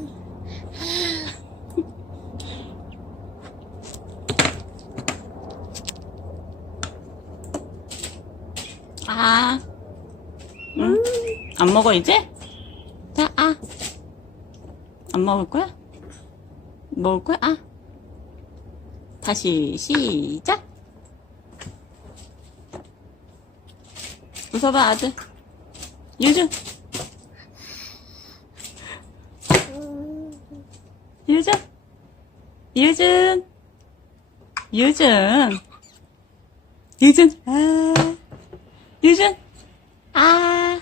아. 응? 안 먹어, 이제? 자, 아. 안 먹을 거야? 먹을 거야? 아. 다시, 시작. 웃어봐, 아들. 유주. 유준. 유준. 유준. 유준. 아. 유준. 아.